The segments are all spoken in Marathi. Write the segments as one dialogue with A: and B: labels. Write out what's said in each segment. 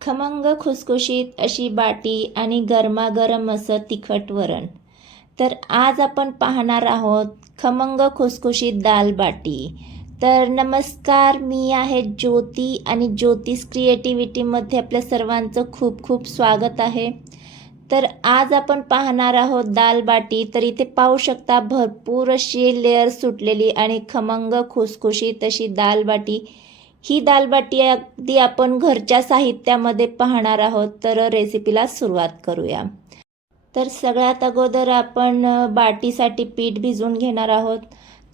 A: खमंग खुसखुशीत अशी बाटी आणि गरमागरम असं तिखट वरण. तर आज आपण पाहणार आहोत खमंग खुसखुशीत दाल बाटी. तर नमस्कार मी आहे ज्योती आणि ज्योतिष क्रिएटिव्हिटीमध्ये आपल्या सर्वांचं खूप खूप स्वागत आहे. तर आज आपण पाहणार आहोत दाल बाटी. तर इथे पाहू शकता भरपूर अशी लेअर सुटलेली आणि खमंग खुसखुशीत अशी दाल बाटी. ही दाल बाटी अगदी आपण घरच्या साहित्यामध्ये पाहणार आहोत तर रेसिपीला सुरुवात करूया. तर सगळ्यात अगोदर आपण बाटीसाठी पीठ भिजवून घेणार आहोत.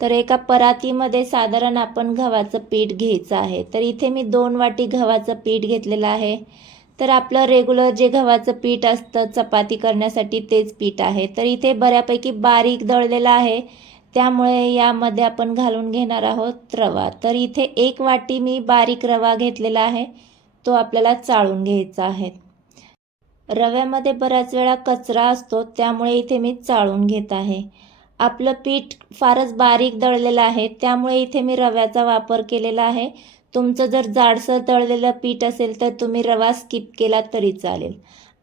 A: तर एका परातीमध्ये साधारण आपण गव्हाचं पीठ घ्यायचं आहे. तर इथे मी दोन वाटी गव्हाचं पीठ घेतलेलं आहे. तर आपलं रेग्युलर जे गव्हाचं पीठ असतं चपाती करण्यासाठी तेच पीठ आहे. तर इथे बऱ्यापैकी बारीक दळलेलं आहे. त्यामुळे यामध्ये आपण घालून घेणार आहोत रवा. तर इथे एक वाटी मी बारीक रवा घेतलेला आहे. तो आपल्याला चाळून घ्यायचा आहे. रव्यामध्ये बऱ्याच वेळा कचरा असतो त्यामुळे इथे मी चाळून घेत आहे. आपलं पीठ फारच बारीक दळलेलं आहे त्यामुळे इथे मी रव्याचा वापर केलेला आहे. तुमचं जर जाडसर दळलेलं पीठ असेल तर तुम्ही रवा स्किप केला तरी चालेल.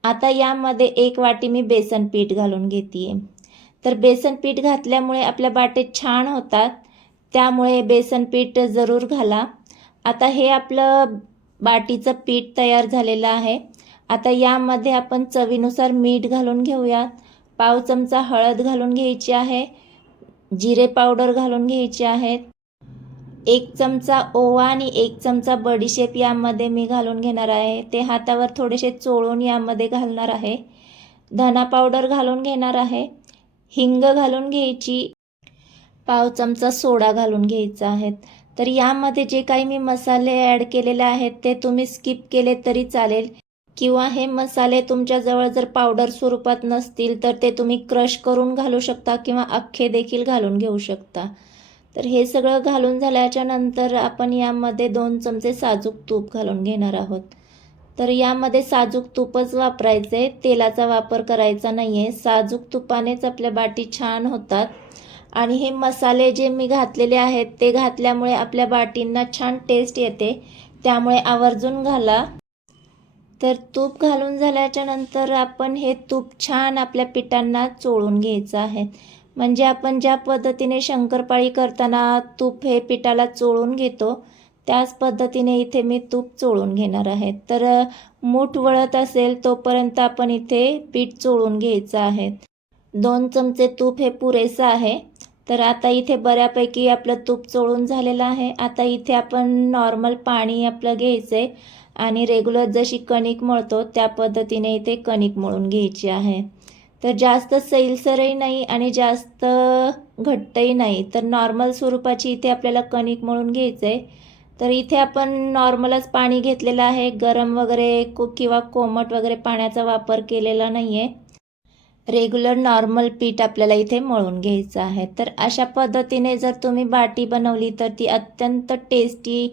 A: आता यामध्ये एक वाटी मी बेसन पीठ घालून घेते तर बेसन पीठ घातल्यामुळे आपल्या बाटे छान होतात. त्यामुळे बेसन पीठ जरूर घाला. आता हे आपलं बाटीचं पीठ तयार झालेलं आहे. आता यामध्ये आपण चवीनुसार मीठ घालून घेऊयात पाव चमचा हळद घालून घ्यायची आहे. जिरे पावडर घालून घ्यायची आहे. एक चमचा ओवा आणि एक चमचा बडीशेप यामध्ये मी घालून घेणार आहे. ते हातावर थोडेसे चोळून यामध्ये घालणार आहे. धना पावडर घालून घेणार आहे. हिंग घालून घ्यायची पाव चमचा सोडा घालून घ्यायचा आहे तर यामध्ये जे काही मी मसाले ॲड केलेले आहेत ते तुम्ही स्किप केले तरी चालेल. किंवा हे मसाले तुमच्याजवळ जर पावडर स्वरूपात नसतील तर ते तुम्ही क्रश करून घालू शकता किंवा अख्खे देखील घालून घेऊ शकता. तर हे सगळं घालून झाल्याच्यानंतर आपण यामध्ये दोन चमचे साजूक तूप घालून घेणार आहोत. तर यामध्ये साजूक तूपच वापरायचं आहे तेलाचा वापर करायचा नाही आहे साजूक तुपानेच आपल्या बाटी छान होतात. आणि हे मसाले जे मी घातलेले आहेत ते घातल्यामुळे आपल्या बाटींना छान टेस्ट येते. त्यामुळे आवर्जून घाला. तर तूप घालून झाल्याच्यानंतर आपण हे तूप छान आपल्या पिठांना चोळून घ्यायचं आहे. म्हणजे आपण ज्या पद्धतीने शंकरपाळी करताना तूप हे पिठाला चोळून घेतो त्याच पद्धतीने इथे मी तूप चोळून घेणार आहे. तर मूठ वळत असेल तोपर्यंत आपण इथे पीठ चोळून घ्यायचं आहे. दोन चमचे तूप हे पुरेसं आहे. तर आता इथे बऱ्यापैकी आपलं तूप चोळून झालेलं आहे. आता इथे आपण नॉर्मल पाणी आपलं घ्यायचं आहे आणि रेग्युलर जशी कणिक मळतो त्या पद्धतीने इथे कणिक मळून घ्यायची आहे. तर जास्त सैलसरही नाही आणि जास्त घट्टही नाही. तर नॉर्मल स्वरूपाची इथे आपल्याला कणिक मळून घ्यायचं आहे तर इथे आपण नॉर्मलच पाणी घेतलेलं आहे. गरम वगैरे को किंवा कोमट वगैरे पाण्याचा वापर केलेला नाही आहे रेग्युलर नॉर्मल पीठ आपल्याला इथे मळून घ्यायचं आहे. तर अशा पद्धतीने जर तुम्ही बाटी बनवली तर ती अत्यंत टेस्टी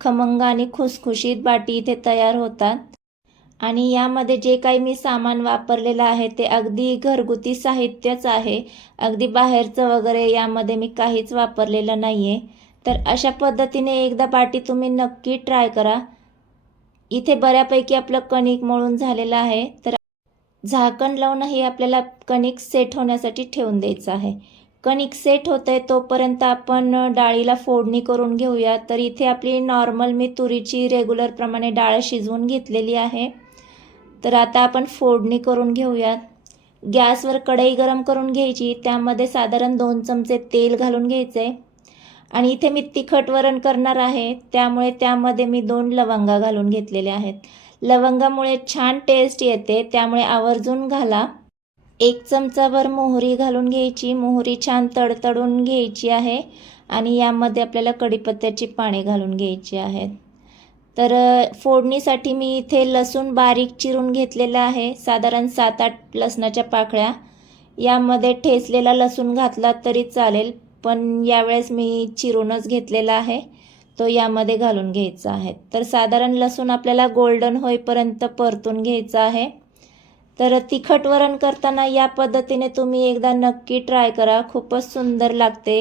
A: खमंग आणि खुसखुशीत बाटी इथे तयार होतात. आणि यामध्ये जे काही मी सामान वापरलेलं आहे ते अगदी घरगुती साहित्यच आहे. अगदी बाहेरचं वगैरे यामध्ये मी काहीच वापरलेलं नाही आहे तर अशा पद्धतीने एकदा बाटी तुम्ही नक्की ट्राय करा. इथे बऱ्यापैकी आपलं कणिक मळून झालेलं आहे. तर झाकण लावून हे आपल्याला कणिक सेट होण्यासाठी ठेवून द्यायचं आहे. कणिक सेट होतं आहे तोपर्यंत आपण डाळीला फोडणी करून घेऊया. तर इथे आपली नॉर्मल मी तुरीची रेग्युलरप्रमाणे डाळ शिजवून घेतलेली आहे. तर आता आपण फोडणी करून घेऊयात गॅसवर कढई गरम करून घ्यायची. त्यामध्ये साधारण दोन चमचे तेल घालून घ्यायचे आहे आणि इथे मी तिखट वरण करणार आहे. त्यामुळे त्यामध्ये मी दोन लवंगा घालून घेतलेल्या आहेत. लवंगामुळे छान टेस्ट येते. त्यामुळे आवर्जून घाला. एक चमचाभर मोहरी घालून घ्यायची. मोहरी छान तडतडून घ्यायची आहे. आणि यामध्ये आपल्याला कढीपत्त्याची पाने घालून घ्यायची आहेत. तर फोडणीसाठी मी इथे लसूण बारीक चिरून घेतलेला आहे. साधारण सात आठ लसणाच्या पाकळ्या. यामध्ये ठेचलेला लसूण घातला तरी चालेल. पण यावेळेस मी चिरूनच घेतलेला आहे. तो यामध्ये घालून घ्यायचा आहे. तर साधारण लसूण आपल्याला गोल्डन होईपर्यंत परतून घ्यायचा आहे. तर तिखट वरण करताना या पद्धतीने तुम्ही एकदा नक्की ट्राय करा. खूपच सुंदर लागते.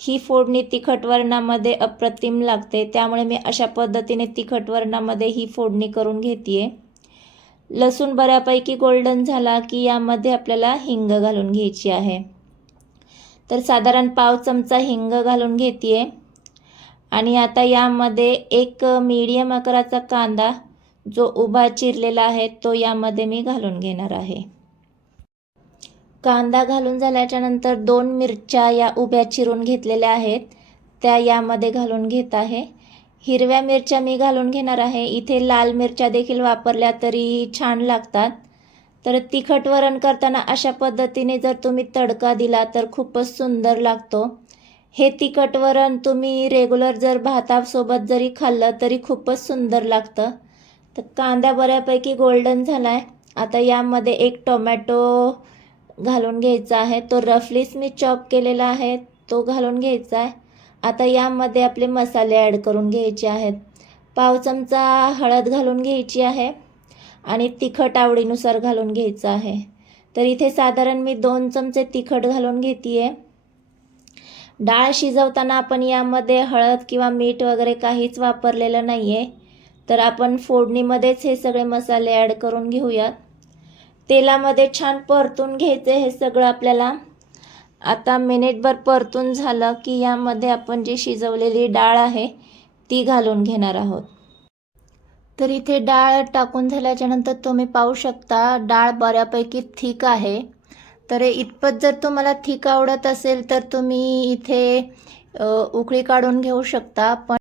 A: ही फोडणी तिखट वरणामध्ये अप्रतिम लागते. त्यामुळे मी अशा पद्धतीने तिखट वरणामध्ये ही फोडणी करून घेते लसूण बऱ्यापैकी गोल्डन झाला की यामध्ये आपल्याला हिंग घालून घ्यायची आहे. तर साधारण पाव चमचा हिंग घालून घेते आणि आता यामध्ये एक मीडियम आकाराचा कांदा जो उभा चिरलेला आहे तो यामध्ये मी घालून घेणार आहे. कांदा घालून झाल्याच्यानंतर दोन मिरच्या या उभ्या चिरून घेतलेल्या आहेत. त्या यामध्ये घालून घेत आहे. हिरव्या मिरच्या मी घालून घेणार आहे. इथे लाल मिरच्या देखील वापरल्या तरी छान लागतात. तर तिखट वरण करताना अशा पद्धतीने जर तुम्ही तडका दिला तर खूपच सुंदर लागतो. हे तिखट वरण तुम्ही रेग्युलर जर भातासोबत जरी खाल्लं तरी खूपच सुंदर लागतं. तर कांदा बऱ्यापैकी गोल्डन झाला आहे आता यामध्ये एक टोमॅटो घालून घ्यायचा आहे. तो रफलीच मी चॉप केलेला आहे. तो घालून घ्यायचा आहे. आता यामध्ये आपले मसाले ॲड करून घ्यायचे आहेत. पाव चमचा हळद घालून घ्यायची आहे. आणि तिखट आवडीनुसार घालून घ्यायचं आहे. तर इथे साधारण मी दोन चमचे तिखट घालून घेते आहे डाळ शिजवताना आपण यामध्ये हळद किंवा मीठ वगैरे काहीच वापरलेलं नाही आहे तर आपण फोडणीमध्येच हे सगळे मसाले ॲड करून घेऊयात. तेलामध्ये छान परतून घ्यायचे हे सगळं आपल्याला. आता मिनिटभर परतून झालं की यामध्ये आपण जी शिजवलेली डाळ आहे ती घालून घेणार आहोत. तर इथे डाळ टाकून झाल्याच्यानंतर तुम्ही पाहू शकता डाळ बऱ्यापैकी थिक आहे. तर इतपत जर तुम्हाला थिक आवडत असेल तर तुम्ही इथे उकळी काढून घेऊ शकता. पण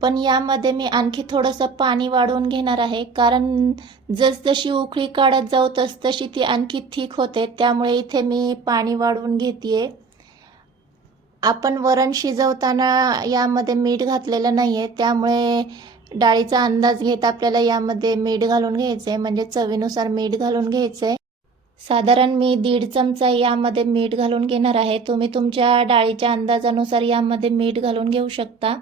A: पण यामध्ये मी आणखी थोडंसं पाणी वाढवून घेणार आहे. कारण जसजशी उकळी काढत जाऊ तसतशी ती आणखी थिक होते. त्यामुळे इथे मी पाणी वाढवून घेते आपण वरण शिजवताना यामध्ये मीठ घातलेलं नाही आहे त्यामुळे डाळीचा अंदाज घेत आपल्याला यामध्ये मीठ घालून घ्यायचं आहे म्हणजे चवीनुसार मीठ घालून घ्यायचं आहे साधारण मी दीड चमचा यामध्ये मीठ घालून घेणार आहे. तुम्ही तुमच्या डाळीच्या अंदाजानुसार यामध्ये मीठ घालून घेऊ शकता.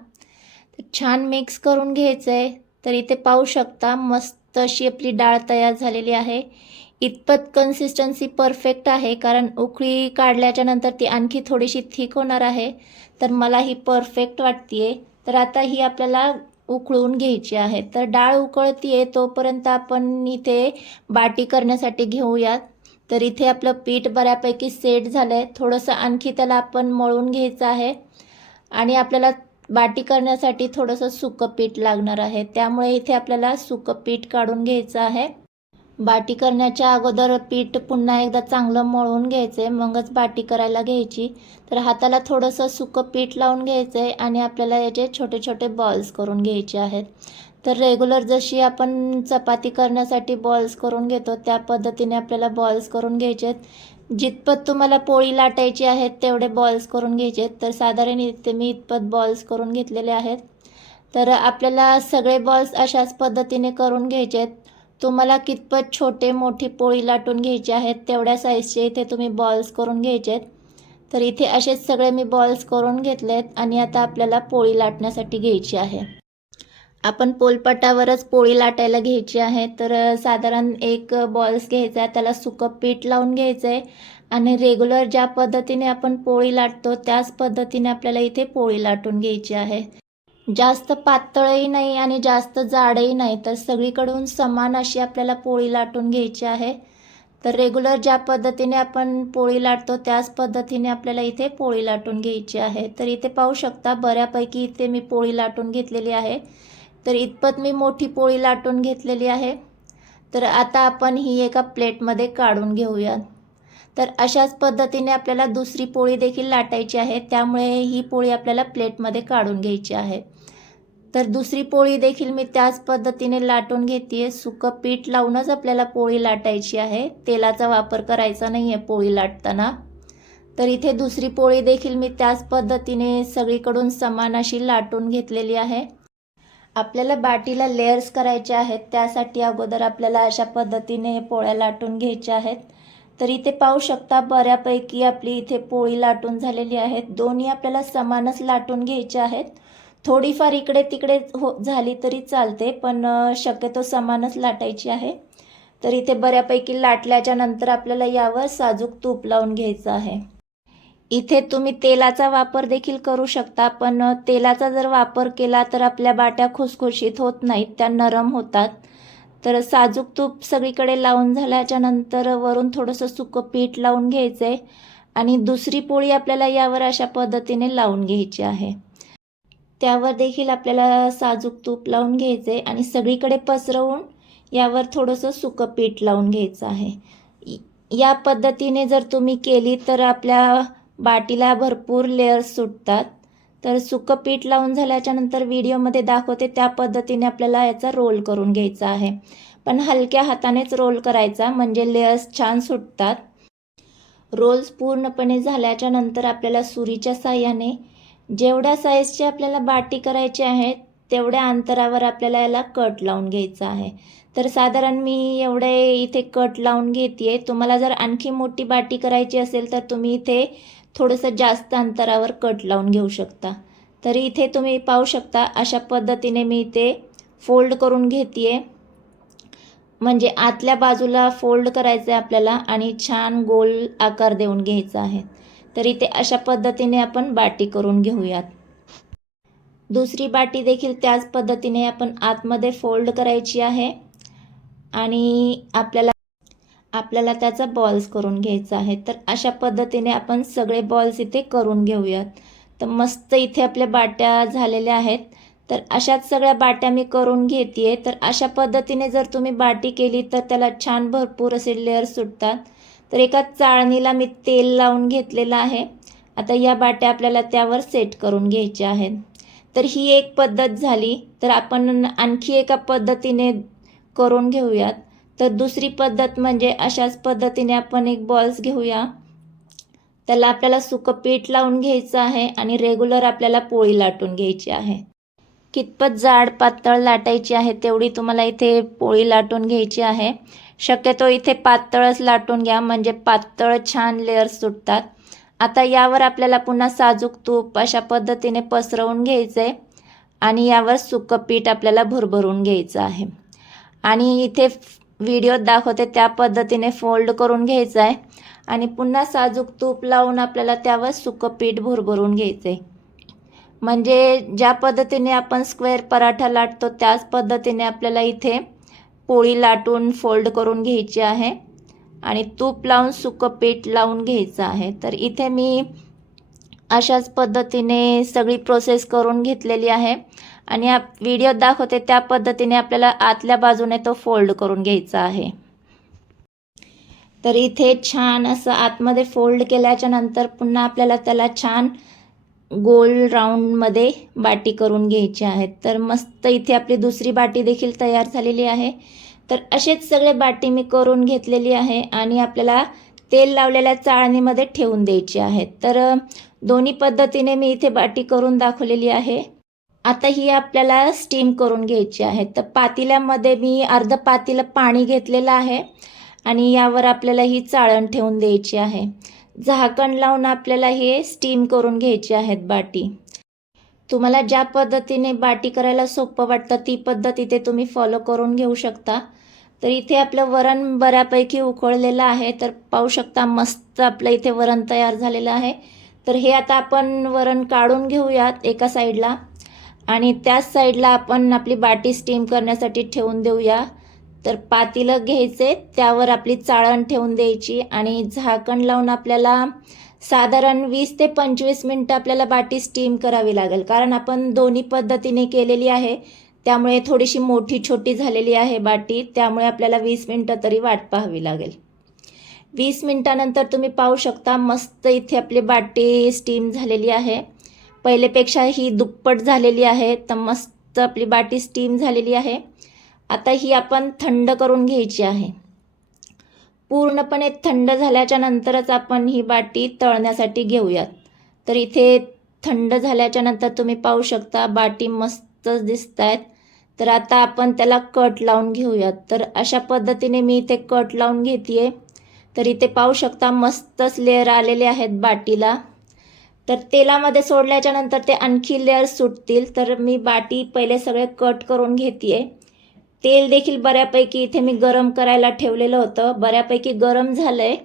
A: छान मिक्स करून घ्यायचं आहे तर इथे पाहू शकता. मस्त अशी आपली डाळ तयार झालेली आहे. इतपत कन्सिस्टन्सी परफेक्ट आहे कारण उकळी काढल्याच्या नंतर ती आणखी थोडीशी थिक होणार आहे. तर मला ही परफेक्ट वाटते तर आता ही आपल्याला उकळून घ्यायची आहे. तर डाळ उकळतीये तोपर्यंत आपण इथे बाटी करण्यासाठी घेऊयात. तर इथे आपलं पीठ बऱ्यापैकी सेट झालं आहे थोडंसं आणखी त्याला आपण मळून घ्यायचं आहे. आणि आपल्याला बाटी करण्यासाठी थोडंसं सुकं पीठ लागणार आहे. त्यामुळे इथे आपल्याला सुकं पीठ काढून घ्यायचं आहे. बाटी करण्याच्या अगोदर पीठ पुन्हा एकदा चांगलं मळून घ्यायचं आहे मगच बाटी करायला घ्यायची. तर हाताला थोडंसं सुकं पीठ लावून घ्यायचं आहे आणि आपल्याला याचे छोटे छोटे बॉल्स करून घ्यायचे आहेत. तर रेग्युलर जशी आपण चपाती करण्यासाठी बॉल्स करून घेतो त्या पद्धतीने आपल्याला बॉल्स करून घ्यायचे आहेत. जितपत तुम्हाला पोळी लाटायची आहेत तेवढे बॉल्स करून घ्यायचे आहेत. तर साधारण इथे मी इतपत बॉल्स करून घेतलेले आहेत. तर आपल्याला सगळे बॉल्स अशाच पद्धतीने करून घ्यायचे आहेत. तुम्हाला कितपत छोटे मोठी पोळी लाटून घ्यायची आहेत तेवढ्या साईजचे इथे तुम्ही बॉल्स करून घ्यायचे आहेत तर इथे असेच सगळे मी बॉल्स करून घेतले आहेत आणि आता आपल्याला पोळी लाटण्यासाठी घ्यायची आहे. आपण पोलपाटावरच पोळी लाटायला घ्यायची आहे. तर साधारण एक बॉल्स घ्यायचा आहे त्याला सुकं पीठ लावून घ्यायचं आहे आणि रेग्युलर ज्या पद्धतीने आपण पोळी लाटतो त्याच पद्धतीने आपल्याला इथे पोळी लाटून घ्यायची आहे. जास्त पातळही नाही आणि जास्त जाडही नाही तर सगळीकडून समान अशी आपल्याला पोळी लाटून घ्यायची आहे. तर रेग्युलर ज्या पद्धतीने आपण पोळी लाटतो त्याच पद्धतीने आपल्याला इथे पोळी लाटून घ्यायची आहे. तर इथे पाहू शकता बऱ्यापैकी इथे मी पोळी लाटून घेतलेली आहे. तर इतपत मी मोठी पोळी लाटून घेतलेली आहे. तर आता आपण ही एका प्लेटमध्ये काढून घेऊयात. तर अशाच पद्धतीने आपल्याला दुसरी पोळी देखील लाटायची आहे त्यामुळे ही पोळी आपल्याला प्लेटमध्ये काढून घ्यायची आहे. तर दुसरी पोळी देखील मी त्याच पद्धतीने लाटून घेते सुकं पीठ लावूनच आपल्याला पोळी लाटायची आहे. तेलाचा वापर करायचा नाही आहे पोळी लाटताना. तर इथे दुसरी पोळी देखील मी त्याच पद्धतीने सगळीकडून समान अशी लाटून घेतलेली आहे. आपल्याला बाटीला लेयर्स करायचे आहेत. त्यासाठी अगोदर आपल्याला अशा पद्धतीने पोळ्या लाटून घ्यायच्या आहेत. तर इथे पाहू शकता बऱ्यापैकी आपली इथे पोळी लाटून झालेली आहेत. दोन्ही आपल्याला समानच लाटून घ्यायच्या आहेत. थोडीफार इकडे तिकडे हो झाली तरी चालते पण शक्यतो समानच लाटायची आहे. तर इथे बऱ्यापैकी लाटल्याच्या नंतर आपल्याला यावर साजूक तूप लावून घ्यायचं आहे. इथे तुम्ही तेलाचा वापर देखील करू शकता पण तेलाचा जर वापर केला तर आपल्या बाट्या खुसखुशीत होत नाहीत त्या नरम होतात. तर साजूक तूप सगळीकडे लावून झाल्याच्यानंतर वरून थोडंसं सुकं पीठ लावून घ्यायचं आहे आणि दुसरी पोळी आपल्याला यावर अशा पद्धतीने लावून घ्यायची आहे. त्यावर देखील आपल्याला साजूक तूप लावून घ्यायचं आहे आणि सगळीकडे पसरवून यावर थोडंसं सुकं पीठ लावून घ्यायचं आहे. या पद्धतीने जर तुम्ही केली तर आपल्या बाटीला भरपूर लेअर्स सुटतात. तर सुकं पीठ लावून झाल्याच्यानंतर व्हिडिओमध्ये दाखवते त्या पद्धतीने आपल्याला याचा रोल करून घ्यायचा आहे. पण हलक्या हातानेच रोल करायचा म्हणजे लेअर्स छान सुटतात. रोल्स पूर्णपणे झाल्याच्यानंतर आपल्याला सुरीच्या साह्याने जेवढ्या साईजची आपल्याला बाटी करायची आहे तेवढ्या अंतरावर आपल्याला याला कट लावून घ्यायचा आहे. तर साधारण मी एवढे इथे कट लावून घेते तुम्हाला जर आणखी मोठी बाटी करायची असेल तर तुम्ही इथे थोडंसं जास्त अंतरावर कट लावून घेऊ शकता. तर इथे तुम्ही पाहू शकता अशा पद्धतीने मी इथे फोल्ड करून घेते म्हणजे आतल्या बाजूला फोल्ड करायचं आहे आपल्याला आणि छान गोल आकार देऊन घ्यायचा आहे. तर इथे अशा पद्धतीने आपण बाटी करून घेऊयात. दुसरी बाटी देखील त्याच पद्धतीने आपण आतमध्ये फोल्ड करायची आहे आणि आपल्याला आपल्याला त्याचा बॉल्स करून घ्यायचा आहे. तर अशा पद्धतीने आपण सगळे बॉल्स इथे करून घेऊयात. तर मस्त इथे आपल्या बाट्या झालेल्या आहेत. तर अशाच सगळ्या बाट्या मी करून घेते तर अशा पद्धतीने जर तुम्ही बाटी केली तर त्याला छान भरपूर असे लेअर सुटतात. तर एका चाळणीला मी तेल लावून घेतलेलं आहे. आता या बाट्या आपल्याला त्यावर सेट करून घ्यायच्या आहेत. तर ही एक पद्धत झाली. तर आपण आणखी एका पद्धतीने करून घेऊयात. तर दुसरी पद्धत म्हणजे अशाच पद्धतीने आपण एक बॉल्स घेऊया. त्याला आपल्याला सुकं पीठ लावून घ्यायचं आहे आणि रेग्युलर आपल्याला पोळी लाटून घ्यायची आहे. कितपत जाड पातळ लाटायची आहे तेवढी तुम्हाला इथे पोळी लाटून घ्यायची आहे. शक्यतो इथे पातळच लाटून घ्या म्हणजे पातळ छान लेअर्स सुटतात. आता यावर आपल्याला पुन्हा साजूक तूप अशा पद्धतीने पसरवून घ्यायचं आहे आणि यावर सुकं पीठ आपल्याला भरभरून घ्यायचं आहे. आणि इथे व्हिडिओत दाखवते त्या पद्धतीने फोल्ड करून घ्यायचं आहे आणि पुन्हा साजूक तूप लावून आपल्याला त्यावर सुकं पीठ भरभरून घ्यायचं आहे म्हणजे ज्या पद्धतीने आपण स्क्वेअर पराठा लाटतो त्याच पद्धतीने आपल्याला इथे पोळी लाटून फोल्ड करून घ्यायची आहे आणि तूप लावून सुकं पीठ लावून घ्यायचं आहे. तर इथे मी अशाच पद्धतीने सगळी प्रोसेस करून घेतलेली आहे आणि या व्हिडिओ दाखवते त्या पद्धतीने आपल्याला आतल्या बाजूने तो फोल्ड करून घ्यायचा आहे. तर इथे छान असं आतमध्ये फोल्ड केल्याच्यानंतर पुन्हा आपल्याला त्याला छान गोल राऊंडमध्ये बाटी करून घ्यायची आहे तर मस्त इथे आपली दुसरी बाटी देखील तयार झालेली आहे. तर असेच सगळे बाटी मी करून घेतलेली आहे आणि आपल्याला तेल लावलेल्या चाळणीमध्ये ठेवून द्यायची आहे तर दोन्ही पद्धतीने मी इथे बाटी करून दाखवलेली आहे. आता ही आपल्याला स्टीम करून घ्यायची आहे. तर पातेल्यामध्ये मी अर्ध पातेलं पाणी घेतलेलं आहे आणि यावर आपल्याला ही चाळण ठेवून द्यायची आहे. झाकण लावून आपल्याला हे स्टीम करून घ्यायचे आहेत बाटी. तुम्हाला ज्या पद्धतीने बाटी करायला सोपं वाटतं ती पद्धत इथे तुम्ही फॉलो करून घेऊ शकता. तर इथे आपलं वरण बऱ्यापैकी उकळलेलं आहे तर पाहू शकता मस्त आपलं इथे वरण तयार झालेलं आहे. तर हे आता आपण वरण काढून घेऊयात एका साईडला आणि त्याच साईडला आपण आपली बाटी स्टीम करण्यासाठी ठेवून देऊया. तर पातेलं घ्यायचे त्यावर आपली चाळण ठेवून द्यायची आणि झाकण लावून आपल्याला साधारण वीस ते पंचवीस मिनटं आपल्याला बाटी स्टीम करावी लागेल. कारण आपण दोन्ही पद्धतीने केलेली आहे. त्यामुळे थोडीशी मोठी छोटी झालेली आहे बाटी. त्यामुळे आपल्याला वीस मिनटं तरी वाट पाहावी लागेल. वीस मिनटानंतर तुम्ही पाहू शकता मस्त इथे आपली बाटी स्टीम झालेली आहे. पहिलेपेक्षा ही दुप्पट झालेली आहे तर मस्त आपली बाटी स्टीम झालेली आहे. आता ही आपण थंड करून घ्यायची आहे. पूर्णपणे थंड झाल्याच्या नंतरच आपण ही बाटी तळण्यासाठी घेऊयात. तर इथे थंड झाल्याच्यानंतर तुम्ही पाहू शकता बाटी मस्तच दिसत आहेत तर आता आपण त्याला कट लावून घेऊयात. तर अशा पद्धतीने मी इथे कट लावून घेते तर इथे पाहू शकता मस्तच लेअर आलेले आहेत बाटीला. तर तेलामध्ये सोडल्याच्या नंतर ते आणखी लेअर सुटतील. तर मी बाटी पहिले सगळे कट करून घेते तेल देखील बऱ्यापैकी इथे मी गरम करायला ठेवलेलं होतं. बऱ्यापैकी गरम झालं आहे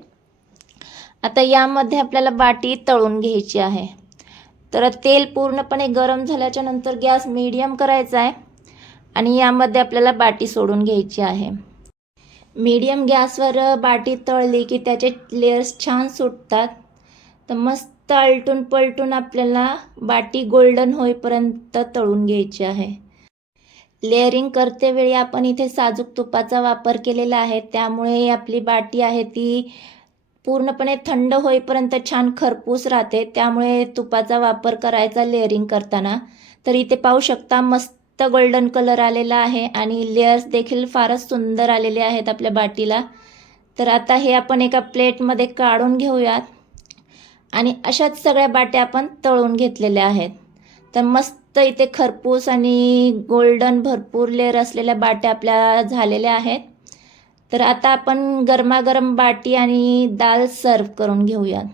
A: आता यामध्ये आपल्याला बाटी तळून घ्यायची आहे. तर तेल पूर्णपणे गरम झाल्याच्यानंतर गॅस मीडियम करायचा आहे आणि यामध्ये आपल्याला बाटी सोडून घ्यायची आहे. मीडियम गॅसवर बाटी तळली की त्याचे लेयर्स छान सुटतात. तर मस्त आलटून पलटून आपल्याला बाटी गोल्डन होईपर्यंत तळून घ्यायची आहे. लेअरिंग करते वेळी आपण इथे साजूक तुपाचा वापर केलेला आहे. त्यामुळे आपली बाटी आहे ती पूर्णपणे थंड होईपर्यंत छान खरपूस राहते. त्यामुळे तुपाचा वापर करायचा लेअरिंग करताना. तर इथे पाहू शकता मस्त गोल्डन कलर आलेला आहे आणि लेअर्स देखील फारच सुंदर आलेले आहेत आपल्या बाटीला. तर आता हे आपण एका प्लेटमध्ये काढून घेऊयात आणि अशाच सगळ्या बाट्या आपण तळून घेतलेल्या आहेत. तर मस्त इथे खरपूस आणि गोल्डन भरपूर लेअर असलेल्या बाट्या आपल्या झालेल्या आहेत. तर आता आपण गरमागरम बाटी आणि दाल सर्व करून घेऊयात.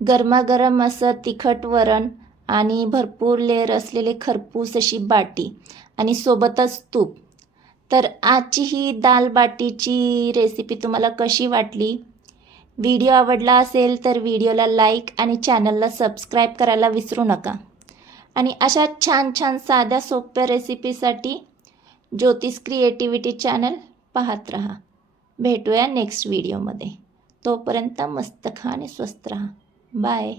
A: गरमागरम असं तिखट वरण आणि भरपूर लेअर असलेले खरपूस अशी बाटी आणि सोबतच तूप. तर आजची ही दाल बाटीची रेसिपी तुम्हाला कशी वाटली? व्हिडिओ आवडला असेल तर व्हिडिओला लाईक आणि चॅनलला सबस्क्राईब करायला विसरू नका. आणि अशा छान छान साध्या सोप्या रेसिपीसाठी ज्योतिष क्रिएटिव्हिटी चॅनल पाहत राहा. भेटूया नेक्स्ट व्हिडिओमध्ये तोपर्यंत मस्त खा आणि स्वस्त राहा. बाय